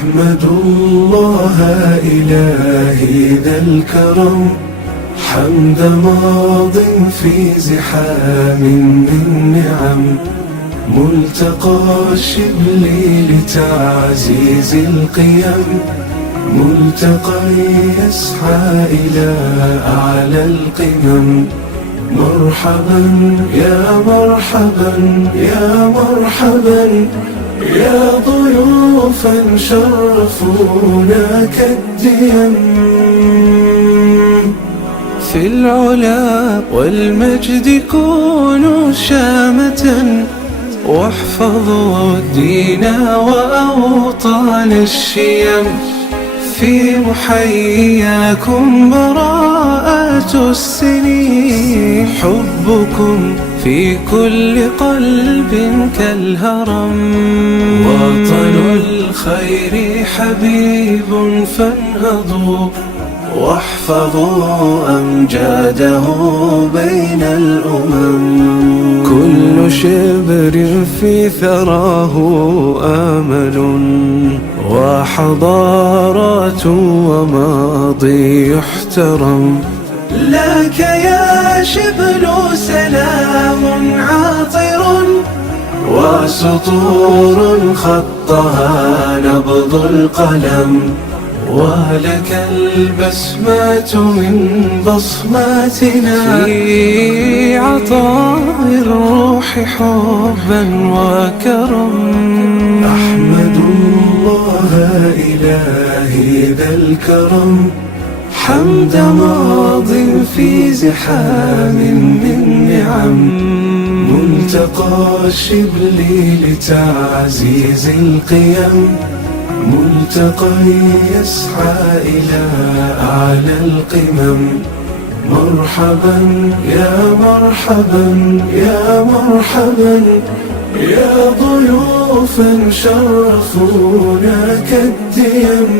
أحمد الله إلهي ذا الكرم حمد ماض في زحام من نعم، ملتقى الشبل لتعزيز القيم، ملتقى يسعى إلى أعلى القمم. مرحبا يا مرحبا يا مرحبا يا ضيوفا شرفونا كالديم، في العلا والمجد كونوا شامة، واحفظوا الدين وأوطان الشيم. في محياكم براءات السنين، حبكم في كل قلب كالهرم. وطن الخير حبيب فانهضوا، واحفظوا أمجاده بين الأمم. كل شبر في ثراه آمل، وحضارات وماضي يحترم. لك يا شبل سلام عاطر، وسطور خطها نبض القلم. ولك البسمات من بصماتنا، في عطاء الروح حبا وكرم. أحمد الله إلهي ذا الكرم حمد ماض في زحام من نعم، ملتقى الشبل لتعزيز القيم، ملتقى يسعى إلى أعلى القمم. مرحبا يا مرحبا يا مرحبا يا ضيوفا شرفونا كالديم.